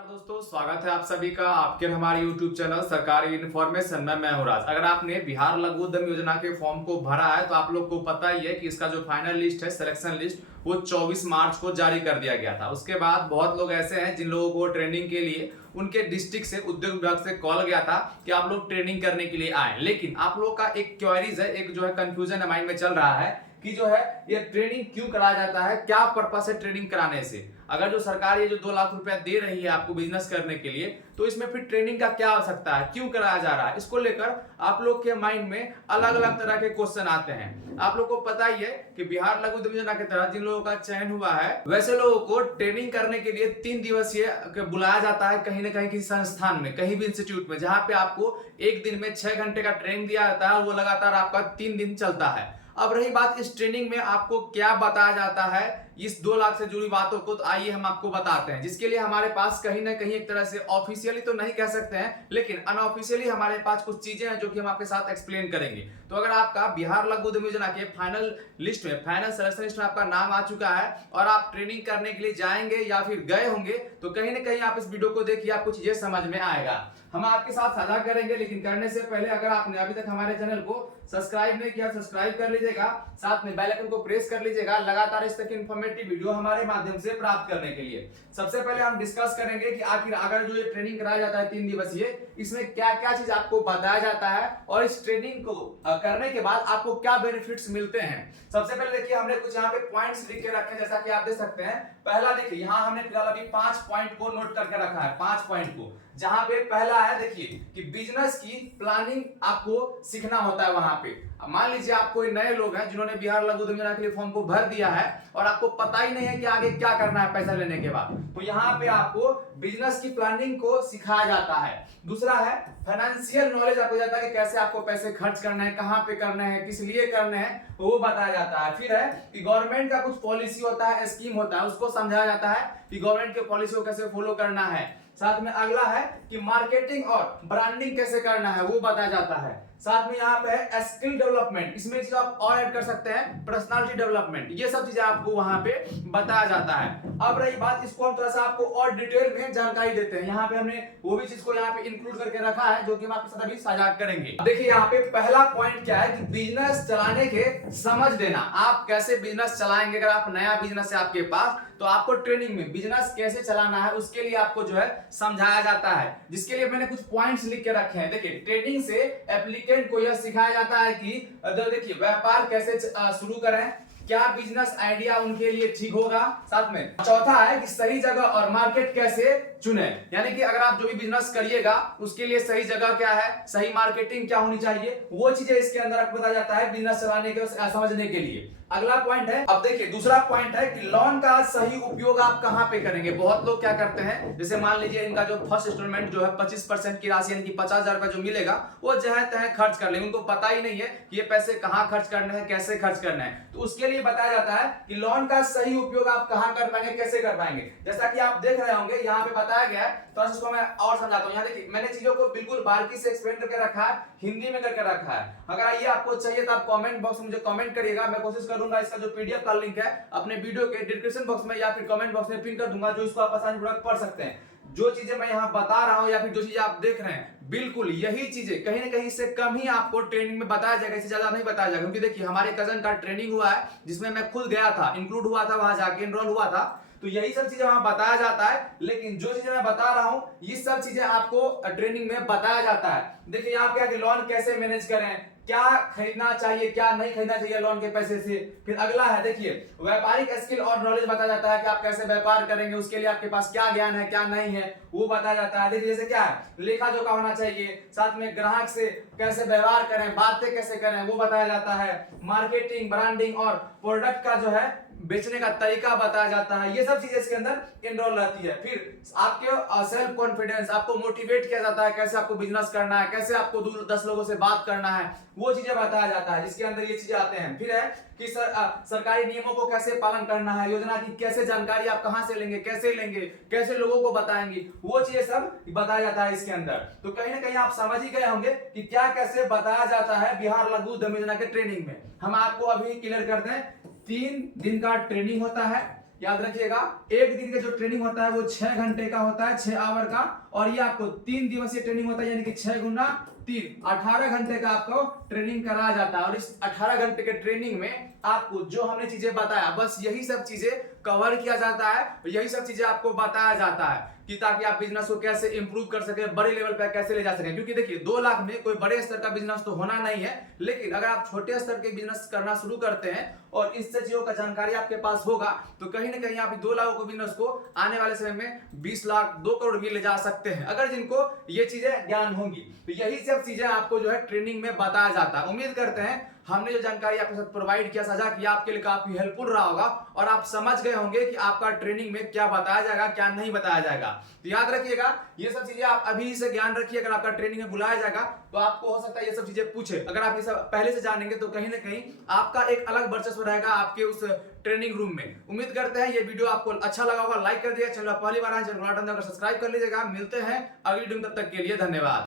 नमस्कार दोस्तों, स्वागत है आप सभी का आपके हमारे YouTube चैनल सरकारी इन्फॉर्मेशन में। मैं हूं राज। अगर आपने बिहार लघु उद्यम योजना के फॉर्म को भरा है तो आप लोग को पता ही है कि इसका जो फाइनल लिस्ट है, सिलेक्शन लिस्ट, वो 24 मार्च को जारी कर दिया गया था। उसके बाद बहुत लोग ऐसे हैं जिन लोगों को ट्रेनिंग के लिए उनके डिस्ट्रिक्ट से उद्योग विभाग से कॉल गया था कि आप लोग ट्रेनिंग करने के लिए आए, लेकिन आप लोग का एक क्वेरीज है, एक जो है कंफ्यूजन माइंड में चल रहा है कि जो है ये ट्रेनिंग क्यों कराया जाता है, क्या पर्पस है ट्रेनिंग कराने से। अगर जो सरकार ये जो 2 लाख रुपया दे रही है आपको बिजनेस करने के लिए, तो इसमें फिर ट्रेनिंग का क्या आवश्यकता है, क्यों कराया जा रहा है, इसको लेकर आप लोग के माइंड में अलग अलग तरह के क्वेश्चन आते हैं। आप लोग को पता ही है कि बिहार लघु उद्यम योजना के तहत जिन लोगों का चयन हुआ है, वैसे लोगों को ट्रेनिंग करने के लिए 3 दिवसीय बुलाया जाता है कहीं ना कहीं किसी संस्थान में, कहीं भी इंस्टीट्यूट में, जहां पे आपको एक दिन में 6 घंटे का ट्रेनिंग दिया जाता है और वो लगातार आपका 3 दिन चलता है। अब रही बात इस ट्रेनिंग में आपको क्या बताया जाता है, इस 2 लाख से जुड़ी बातों को, तो आइए हम आपको बताते हैं, जिसके लिए हमारे पास कहीं ना कहीं एक तरह से ऑफिशियली तो नहीं कह सकते हैं, लेकिन अनऑफिशियली हमारे पास कुछ चीजें हैं जो कि हम आपके साथ एक्सप्लेन करेंगे। तो अगर आपका बिहार लघु उद्यम योजना के फाइनल लिस्ट में, फाइनल सिलेक्शन लिस्ट में आपका नाम आ चुका है और आप ट्रेनिंग करने के लिए जाएंगे या फिर गए होंगे, तो कहीं ना कहीं आप इस वीडियो को देखिए, आपको चीजें समझ में आएगा। हम आपके साथ साझा करेंगे, लेकिन करने से पहले अगर आपने अभी तक हमारे चैनल को सब्सक्राइब नहीं किया, सब्सक्राइब कर लीजिएगा, साथ में बेल आइकन को प्रेस कर लीजिएगा लगातार इस तरह की इंफॉर्मेटिव वीडियो हमारे माध्यम से प्राप्त करने के लिए। सबसे पहले हम डिस्कस करेंगे कि आखिर अगर जो ये ट्रेनिंग कराया जाता है 3 दिवसीय, इसमें क्या क्या चीज आपको बताया जाता है और इस ट्रेनिंग को करने के बाद आपको क्या बेनिफिट्स मिलते हैं। सबसे पहले देखिए, हमने कुछ यहाँ पे पॉइंट्स लिख के रखे हैं, जैसा कि आप देख सकते हैं। पहला देखिए, यहाँ हमने फिलहाल अभी 5 पॉइंट को नोट करके रखा है, 5 पॉइंट को, जहां पे पहला है देखिए कि बिजनेस की प्लानिंग आपको सीखना होता है। वहां पे मान लीजिए आप कोई नए लोग हैं जिन्होंने बिहार लघु उद्यम योजना के लिए फॉर्म को भर दिया है और आपको पता ही नहीं है कि आगे क्या करना है पैसा लेने के बाद, तो यहाँ पे आपको बिजनेस की प्लानिंग को सिखाया जाता है। दूसरा है फाइनेंशियल नॉलेज आपको जाता है कि कैसे आपको पैसे खर्च करना है, कहां पे करना है, किस लिए करने हैं, वो बताया जाता है। फिर है कि गवर्नमेंट का कुछ पॉलिसी होता है, स्कीम होता है, उसको समझाया जाता है कि गवर्नमेंट के पॉलिसी को कैसे फॉलो करना है। साथ में अगला है कि मार्केटिंग और ब्रांडिंग कैसे करना है, वो बताया जाता है। साथ में यहाँ पे है स्किल डेवलपमेंट, इसमें चीज आप और ऐड कर सकते हैं, पर्सनालिटी डेवलपमेंट, ये सब चीजें आपको वहां पे बताया जाता है। अब रही बात, इसको हम थोड़ा सा आपको और डिटेल में जानकारी देते हैं। यहाँ पे हमने वो भी चीज को यहाँ पे इंक्लूड करके रखा है जो कि हम आपके साथ अभी साझा करेंगे। देखिए यहाँ पे पहला पॉइंट क्या है कि बिजनेस चलाने के समझ देना। आप कैसे बिजनेस चलाएंगे, अगर आप नया बिजनेस है आपके पास, तो आपको ट्रेनिंग में बिजनेस कैसे चलाना है उसके लिए आपको जो है समझाया जाता है, जिसके लिए मैंने कुछ पॉइंट्स लिख के रखे हैं। देखिए, ट्रेनिंग से एप्लीकेंट को यह सिखाया जाता है कि देखिए व्यापार कैसे शुरू करें, क्या बिजनेस आइडिया उनके लिए ठीक होगा। साथ में चौथा है कि सही जगह और मार्केट कैसे चुने, यानी कि अगर आप जो भी बिजनेस करिएगा उसके लिए सही जगह क्या है, सही मार्केटिंग क्या होनी चाहिए, वो चीजें इसके अंदर आपको बताया जाता है बिजनेस चलाने के समझने के लिए। अगला पॉइंट है, अब देखिए दूसरा पॉइंट है कि लोन का सही उपयोग आप कहां पे करेंगे। बहुत लोग क्या करते हैं, जैसे मान लीजिए इनका जो फर्स्ट इंस्टॉलमेंट जो है 25% की राशि यानी कि 50,000 रुपए जो मिलेगा, वो जहां तहां खर्च कर लेंगे, उनको पता ही नहीं है कि ये पैसे कहां खर्च करने हैं, कैसे खर्च करना है। तो उसके लिए बताया जाता है कि लोन का सही उपयोग आप कहां कर पाएंगे, कैसे कर पाएंगे। जैसा कि आप देख रहे होंगे यहाँ पे बताया गया है, तो इसको मैं और समझाता हूँ। यहाँ देखिए, मैंने चीजों को बिल्कुल बारीकी से एक्सप्लेन करके रखा है, हिंदी में करके रखा है। अगर ये आपको चाहिए तो आप कमेंट बॉक्स में मुझे कमेंट करिएगा, मैं कोशिश करूंगा इसका जो पीडीएफ का लिंक है अपने वीडियो के डिस्क्रिप्शन बॉक्स में या फिर कमेंट बॉक्स में पिन कर दूंगा, जो इसको आप आसानी पूर्वक पढ़ सकते हैं। जो चीजें मैं यहाँ बता रहा हूँ या फिर जो चीजें आप देख रहे हैं, बिल्कुल यही चीजें कहीं ना कहीं इससे कम ही आपको ट्रेनिंग में बताया जाएगा, इससे ज्यादा नहीं बताया जाएगा। क्योंकि देखिए, हमारे कजन का ट्रेनिंग हुआ है जिसमें मैं खुद गया था, इंक्लूड हुआ था, वहां जाके एनरोल हुआ था, तो यही सब चीजें वहां बताया जाता है। लेकिन जो चीजें मैं बता रहा हूं, ये सब चीजें आपको ट्रेनिंग में बताया जाता है। देखिए यहाँ पे लोन कैसे मैनेज करें, क्या खरीदना चाहिए, क्या नहीं खरीदना चाहिए लोन के पैसे से। फिर अगला है देखिए, व्यापारिक स्किल और नॉलेज बताया जाता है कि आप कैसे व्यापार करेंगे, उसके लिए आपके पास क्या ज्ञान है, क्या नहीं है, वो बताया जाता है। देखिए जैसे क्या है, लेखा जोखा होना चाहिए, साथ में ग्राहक से कैसे व्यवहार करें, बातें कैसे करें, वो बताया जाता है। मार्केटिंग, ब्रांडिंग और प्रोडक्ट का जो है बेचने का तरीका बताया जाता है। ये सब चीजें इसके अंदर इनरोल रहती है। फिर आपके सेल्फ कॉन्फिडेंस, आपको मोटिवेट किया जाता है, कैसे आपको बिजनेस करना है, कैसे आपको 10 लोगों से बात करना है, वो चीजें बताया जाता है, जिसके अंदर ये चीजें आते हैं। फिर है कि सरकारी नियमों को कैसे पालन करना है, योजना की कैसे जानकारी आप कहां से लेंगे, कैसे लोगों को बताएंगे, वो चीजें सब बताया जाता है इसके अंदर। तो कहीं ना कहीं आप समझ ही गए होंगे कि क्या कैसे बताया जाता है बिहार लघु उद्यम योजना के ट्रेनिंग में। हम आपको अभी क्लियर कर दें, 3 दिन का ट्रेनिंग होता है, याद रखिएगा, एक दिन का जो ट्रेनिंग होता है वो 6 घंटे का होता है, 6 आवर का, और ये आपको 3 दिवसीय ट्रेनिंग होता है, यानी कि 6 गुना 3, 18 घंटे का आपको ट्रेनिंग कराया जाता है। और इस 18 घंटे के ट्रेनिंग में आपको जो हमने चीजें बताया, बस यही सब चीजें कवर किया जाता है, यही सब चीजें आपको बताया जाता है कि ताकि आप बिजनेस को कैसे इंप्रूव कर सके, बड़े लेवल पे कैसे ले जा सके। क्योंकि देखिए 2 लाख में कोई बड़े स्तर का बिजनेस तो होना नहीं है, लेकिन अगर आप छोटे स्तर के बिजनेस करना शुरू करते हैं और इस चीजों का जानकारी आपके पास होगा तो कहीं ना कहीं आप 2 लाख को बिजनेस को आने वाले समय में 20 लाख 2 करोड़ भी ले जा सकते हैं, अगर जिनको ये चीजें ज्ञान होंगी। तो यही सब चीजें आपको जो है ट्रेनिंग में बताया जाता है। उम्मीद करते हैं हमने जो जानकारी आपके साथ प्रोवाइड किया, साझा किया, आपके लिए काफी हेल्पफुल रहा होगा और आप समझ गए होंगे कि आपका ट्रेनिंग में क्या बताया जाएगा, क्या नहीं बताया जाएगा। तो याद रखिएगा, ये सब चीजें आप अभी से ज्ञान रखिए। अगर आपका ट्रेनिंग में बुलाया जाएगा तो आपको हो सकता है ये सब चीजें पूछे। अगर आप ये सब पहले से जानेंगे तो कहीं ना कहीं आपका एक अलग वर्चस्व रहेगा आपके उस ट्रेनिंग रूम में। उम्मीद करते हैं ये वीडियो आपको अच्छा लगा होगा। लाइक कर दिया, चैनल पहली बार आए, चैनल को सब्सक्राइब कर लीजिएगा। मिलते हैं अगली वीडियो में, तब तक के लिए धन्यवाद।